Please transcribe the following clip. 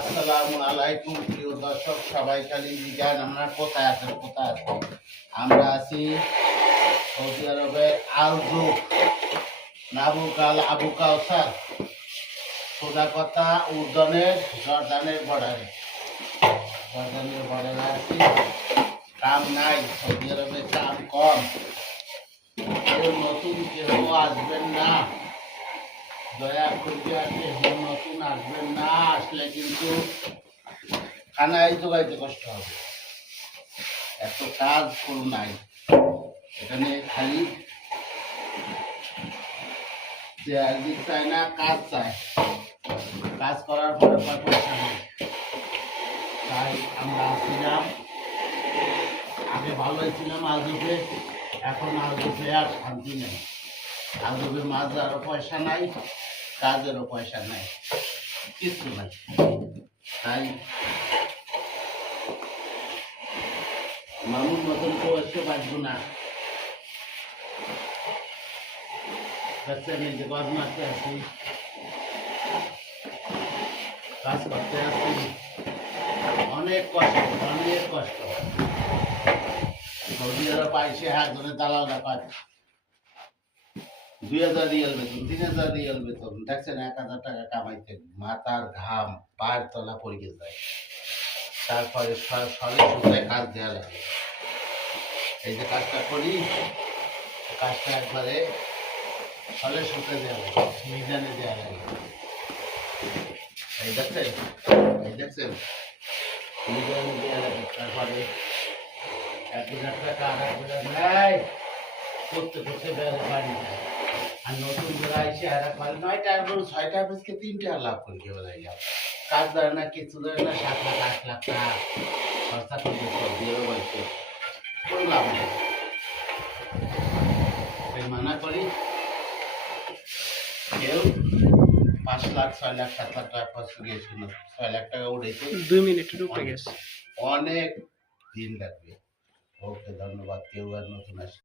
আসসালামু আলাইকুম প্রিয় দর্শক, সবাই খালি জিজ্ঞান আমরা কোথায় আছেন। আমরা আছি সৌদি আরবের আলজুক নাবুকাল আবু কাউসার সোজা কথা জর্দানের বর্ডারে আছি। কাম নাই, সৌদি আরবে কাম কম। কেউ নতুন কেউ আসবেন না, দয়া করে নতুন আসবেন না। আসলে কিন্তু খানায় জোগাইতে কষ্ট হবে। এত কাজ করু নাই এখানে, খালি চায় না, কাজ চায়। কাজ করার পরে পয়সা নেই। তাই আমরা আসছিলাম, আগে ভালোই ছিলাম আলজুফে, এখন আলজুফে আর শান্তি নেই। আলজুফে মাছ ধরারও পয়সা নাই, কাজেরও পয়সা নাই, কিছু নাই। তাই মানুষ মতন তো এসে বাঁচব না। নিজে গজ মারতে আসি, কাজ করতে আসি, অনেক কষ্ট। সৌদি আরব পাইছে একজনের দালালরা পায় 2000 রিয়াল বেতন, 3000 রিয়াল বেতন। দেখছেন 1000 টাকা কামাইতে মাথার ঘাম পায়ের তলা পড়ে যায়। তারপরে সরে সুতায় কাজ দেওয়া লাগে। এই যে কাজটা করি, কাজটা একবারে সলে সুতে দেওয়া লাগে, মিজানে দেওয়া লাগে। এই দেখছেন মিজানে দেওয়া লাগে। তারপরে 1000 টাকা 1000 নেয়, করতে বেড়ে বাড়ি যায়। আর নতুন করে এসে আর পারে 9টা 6টা বেজকে 3টা লাভ করে কেউ যায়। কাজ ধরে না, কিছু ধরে না, 7 লাখ 8 লাখ টাকা খরচা করতে দিয়ে বলছে কোনো লাভ নেই। মানা করি, কেউ 5 লাখ 6 লাখ 7 লাখ টাকা খরচ করিয়েছিল, 6 লাখ টাকা উঠেছে 2 মিনিটের উপরে গেছে। অনেক দিন লাগবে। ওকে, ধন্যবাদ। কেউ আর নতুন আসে।